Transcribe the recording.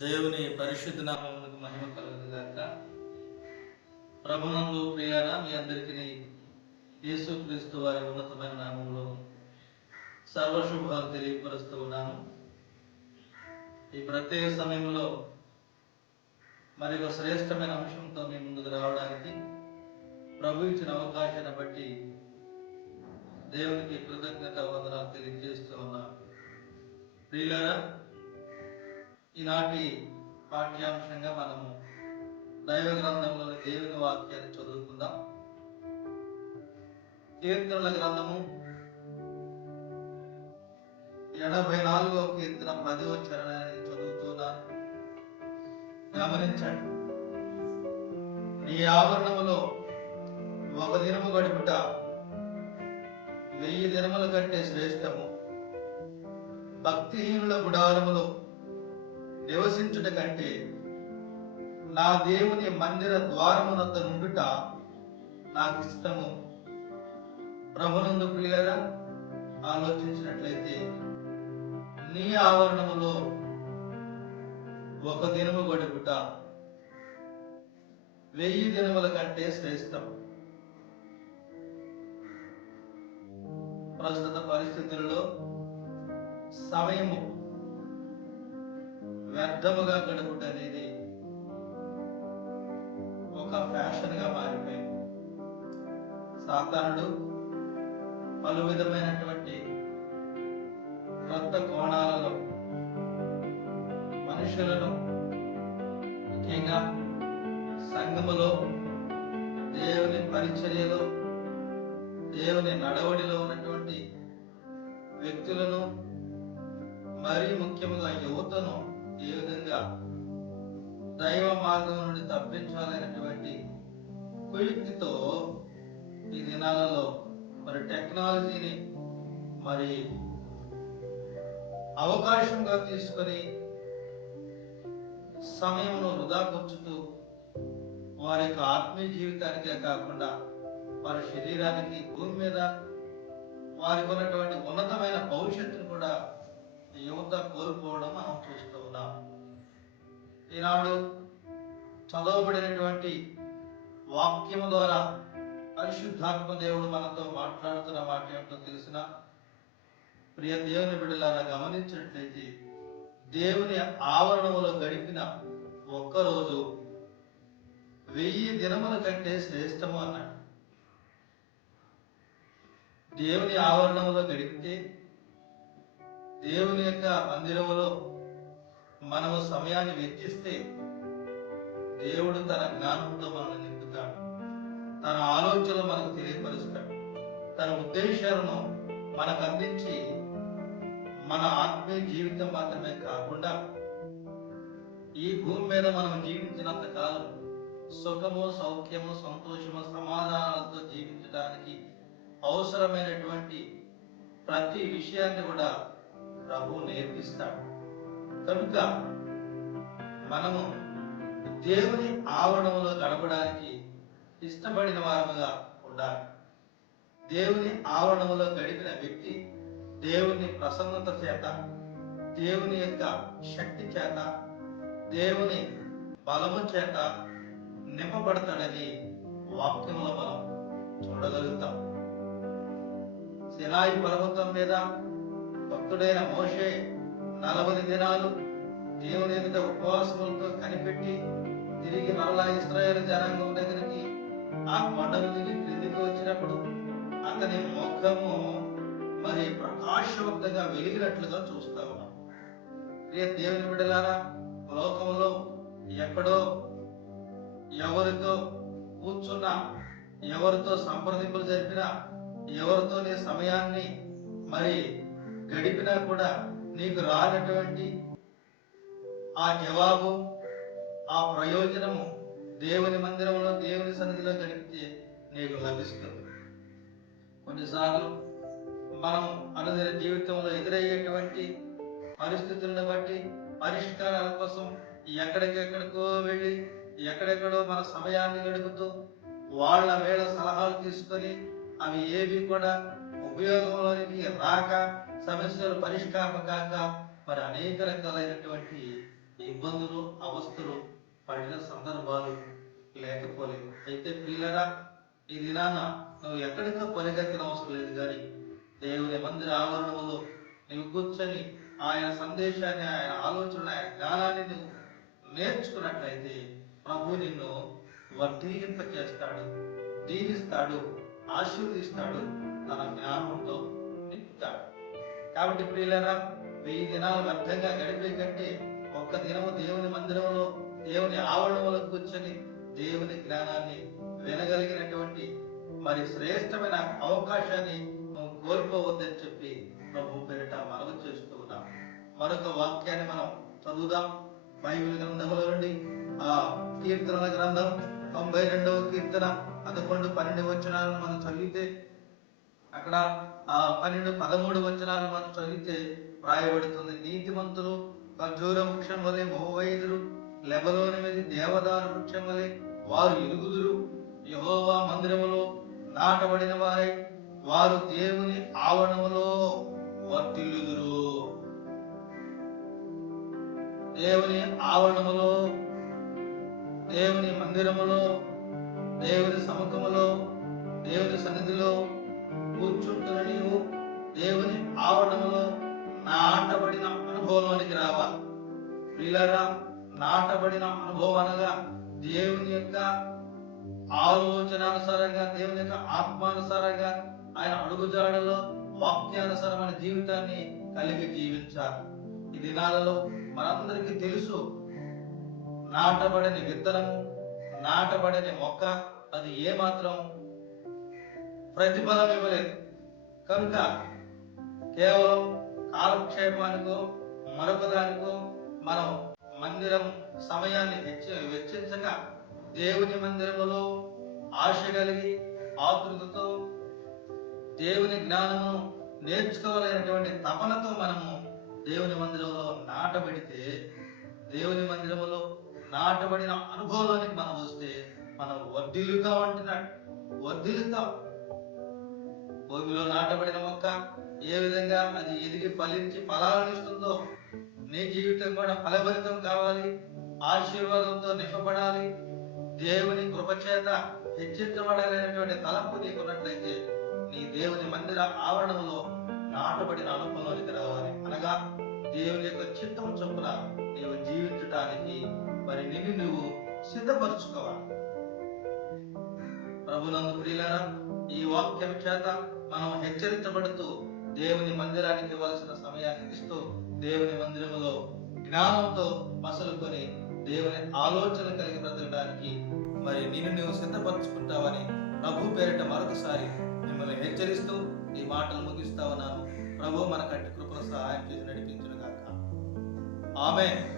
దేవుని పరిశుద్ధ నామములకు మహిమ కలుగుగాక ప్రభునందు ప్రియారా మీ అందరికీ యేసుక్రీస్తు వారి ఉన్నతమైన నామంలో సర్వశుభాలు తెలియపరుస్తూ ఉన్నాను. ఈ ప్రత్యేక సమయంలో మరి ఒక శ్రేష్టమైన అంశంతో మీ ముందుకు రావడానికి ప్రభు ఇచ్చిన అవకాశాన్ని బట్టి దేవునికి కృతజ్ఞత వందనాలు తెలియజేస్తూ ఉన్నాను. ప్రియులారా ఈనాటి పాఠ్యాంశంగా మనము దైవ గ్రంథంలోని దేవుని వాక్యాన్ని చదువుకుందాం. కీర్తనల గ్రంథము ఎనభై నాలుగో కీర్తన పదవ చరణాన్ని చదువుతున్నాను. గమనించండి. నీ ఆవరణములో ఒక దినము గడుపుట వెయ్యి దినముల కంటే శ్రేష్టము. భక్తిహీనుల గుడారములో నివసించుట కంటే నా దేవుని మందిర ద్వారమునంత నుండుట నాకు ఇష్టము. ప్రభునందు ప్రియులరా ఆలోచించినట్లయితే నీ ఆవరణములో ఒక దినము గడుపుట వెయ్యి దినముల కంటే శ్రేష్టం. ప్రస్తుత పరిస్థితుల్లో సమయము వ్యర్థముగా గడుపుట అనేది ఒక ఫ్యాషన్గా మారిపోయింది. సాతానుడు పలు విధమైనటువంటి కొత్త కోణాలలో మనుషులను ముఖ్యంగా సంఘములో దేవుని పరిచర్యలో దేవుని నడవడిలో ఉన్నటువంటి వ్యక్తులను మరీ ముఖ్యముగా యువతను ఏ విధంగా దైవ మార్గం నుండి తప్పించాలనేటువంటి కుయుక్తితో ఈ దినాలలో మరి టెక్నాలజీని మరి అవకాశంగా తీసుకొని సమయమును వృధా కూర్చుతూ వారి యొక్క ఆత్మీయ జీవితానికే కాకుండా వారి శరీరానికి భూమి మీద వారికి ఉన్నటువంటి ఉన్నతమైన భవిష్యత్తును కూడా యువత కోల్పోవడం మనం చూస్తాం ఉన్నాం ఈనాడు చదవబడినటువంటి వాక్యము ద్వారా పరిశుద్ధాత్మ దేవుడు మనతో మాట్లాడుతున్న మాట ఏమిటో తెలిసిన ప్రియ దేవుని బిడ్డలారా గమనించినట్లయితే దేవుని ఆవరణములో గడిపిన ఒక్కరోజు వెయ్యి దినముల కంటే శ్రేష్టము అన్నాడు. దేవుని ఆవరణములో గడిపితే దేవుని యొక్క మందిరములో మనము సమయాన్ని వెచ్చిస్తే దేవుడు తన జ్ఞానంతో మనల్ని నింపుతాడు. తన ఆలోచనలు మనకు తెలియపరుస్తాడు. తన ఉద్దేశాలను మనకు అందించి మన ఆత్మీయ జీవితం మాత్రమే కాకుండా ఈ భూమి మీద మనం జీవించినంత కాలం సుఖము సౌఖ్యము సంతోషము సమాధానాలతో జీవించడానికి అవసరమైనటువంటి ప్రతి విషయాన్ని కూడా ప్రభు నేర్పిస్తాడు. కనుక మనము దేవుని ఆవరణంలో గడపడానికి ఇష్టపడిన వారముగా ఉండాలి. దేవుని ఆవరణంలో గడిపిన వ్యక్తి దేవుని ప్రసన్నత చేత దేవుని యొక్క శక్తి చేత దేవుని బలము చేత నింపబడతాడని వాక్యంలో మనం చూడగలుగుతాం. శిలాయి పర్వతం మీద భక్తుడైన మోషే నలభై దినాలు దేవుని ఎదుట ఉపవాసములతో కనిపెట్టి తిరిగి మరలా ఇస్రాయేల్ జనాంగం దగ్గరికి ఆ కొండ నుంచి క్రిందికి వచ్చినప్పుడు అతని ముఖము మరి ప్రకాశవంతంగా వెలిగినట్లుగా చూస్తా ఉన్నాం. ప్రియ దేవుని బిడ్డలారా లోకంలో ఎక్కడో ఎవరితో కూర్చున్నా ఎవరితో సంప్రదింపులు జరిపినా ఎవరితో నీ సమయాన్ని మరి గడిపినా కూడా నీకు రానటువంటి ఆ జవాబు ఆ ప్రయోజనము దేవుని మందిరంలో దేవుని సన్నిధిలో గడిపితే నీకు లభిస్తుంది. కొన్నిసార్లు మనం అనుదిన జీవితంలో ఎదురయ్యేటువంటి పరిస్థితులను బట్టి పరిష్కారాల కోసం ఎక్కడికెక్కడికో వెళ్ళి ఎక్కడెక్కడో మన సమయాన్ని గడుపుతూ వాళ్ళ వేళ సలహాలు తీసుకొని అవి ఏవి కూడా ఉపయోగంలోనికి రాక సమస్యలు పరిష్కారం మరి అనేక రకాలైనటువంటి ఇబ్బందులు అవస్థలు పడిన సందర్భాలు లేకపోలేదు. అయితే పిల్లరా ఈ దినాన నువ్వు ఎక్కడికో పరిగెత్తిన అవసరం లేదు కానీ దేవుని మందిర ఆవరణములో నువ్వు కూర్చొని ఆయన సందేశాన్ని ఆయన ఆలోచన ఆయన జ్ఞానాన్ని నువ్వు నేర్చుకున్నట్లయితే ప్రభు నిన్ను వర్ధీలింప చేస్తాడు దీవిస్తాడు ఆశీర్వదిస్తాడు తన జ్ఞానంతో. కాబట్టి ప్రియులరా వెయ్యి దినాలు వ్యర్థంగా గడిపే కంటే ఒక్క దినము దేవుని మందిరంలో దేవుని ఆవరణంలో కూర్చొని దేవుని జ్ఞానాన్ని వినగలిగినటువంటి మరి శ్రేష్టమైన అవకాశాన్ని నువ్వు కోల్పోవద్దని చెప్పి ప్రభు పేరిట మనవి చేస్తూ ఉన్నాం. మరొక వాక్యాన్ని మనం చదువుదాం. బైబిల్ గ్రంథముల నుండి ఆ కీర్తనల గ్రంథం తొంభై రెండవ కీర్తన పదకొండు పన్నెండు వచ్చినాలను మనం చదివితే అక్కడ ఆ పన్నెండు పదమూడు వచనాలు మనం చదివితే రాయబడుతుంది. నీతిమంతులు ఖర్జూర వృక్షం వలె మోవైదులు లెబలోని మీద దేవదారు వృక్షం వలె వారు ఎరుగుదురు. యహోవా మందిరములో నాటబడిన వారై వారు దేవుని ఆవరణములో వర్తిల్లుదురు దేవుని ఆవరణములో దేవుని మందిరములో దేవుని సముఖములో దేవుని సన్నిధిలో కూర్చుంటున్న నీవు దేవుని ఆవరణంలో నాటబడిన అనుభవంలోనికి రావాలి. పిల్లరా నాటబడిన అనుభవం అనగా దేవుని యొక్క ఆలోచనానుసారంగా దేవుని యొక్క ఆత్మానుసారంగా ఆయన అడుగుజాడలో వాక్యానుసారమైన జీవితాన్ని కలిగి జీవించాలి. ఈ దినాలలో మనందరికీ తెలుసు నాటబడిన విత్తనము నాటబడిన మొక్క అది ఏమాత్రం ప్రతిఫలం ఇవ్వలేదు. కనుక కేవలం కాలక్షేపానికో మరొక దానికో మనం మందిరం సమయాన్ని హెచ్చి వెచ్చించక దేవుని మందిరములో ఆశ కలిగి ఆతృతతో దేవుని జ్ఞానము నేర్చుకోవాలనేటువంటి తపనతో మనము దేవుని మందిరంలో నాటబడితే దేవుని మందిరములో నాటబడిన అనుభవానికి మనం వస్తే మనం వర్ధిల్లుగా ఉంటున్నాడు వర్ధిల్లుతాం భూమిలో నాటబడిన మొక్క ఏ విధంగా అది ఎదిగి ఫలించి ఫలాలను ఇస్తుందో నీ జీవితం కూడా ఫలభరితం కావాలి ఆశీర్వాదంతో నింపబడాలి. దేవుని కృపచేత హెచ్చించబడాలనేటువంటి తలంపు నీకున్నట్లయితే నీ దేవుని మందిర ఆవరణంలో నాటబడిన అనుభవంలోనికి రావాలి. అనగా దేవుని యొక్క చిత్తం చొప్పున నీవు జీవించటానికి మరి నిన్ను నువ్వు సిద్ధపరచుకోవాలి. ప్రభునందు ప్రియులారా ఈ వాక్యం చేత మనం హెచ్చరించబడుతూ దేవుని మందిరానికి ఇవ్వాల్సిన సమయాన్ని ఇస్తూ దేవుని మందిరములో జ్ఞానంతో మసలుకొని దేవుని ఆలోచన కలిగి బ్రతకడానికి మరి నిన్ను నువ్వు సిద్ధపరచుకుంటావని ప్రభు పేరిట మరొకసారి మిమ్మల్ని హెచ్చరిస్తూ ఈ మాటలు ముగిస్తా ఉన్నాను. ప్రభు మన కట్టి కృపను సహాయం చేసి నడిపించును గాక ఆమె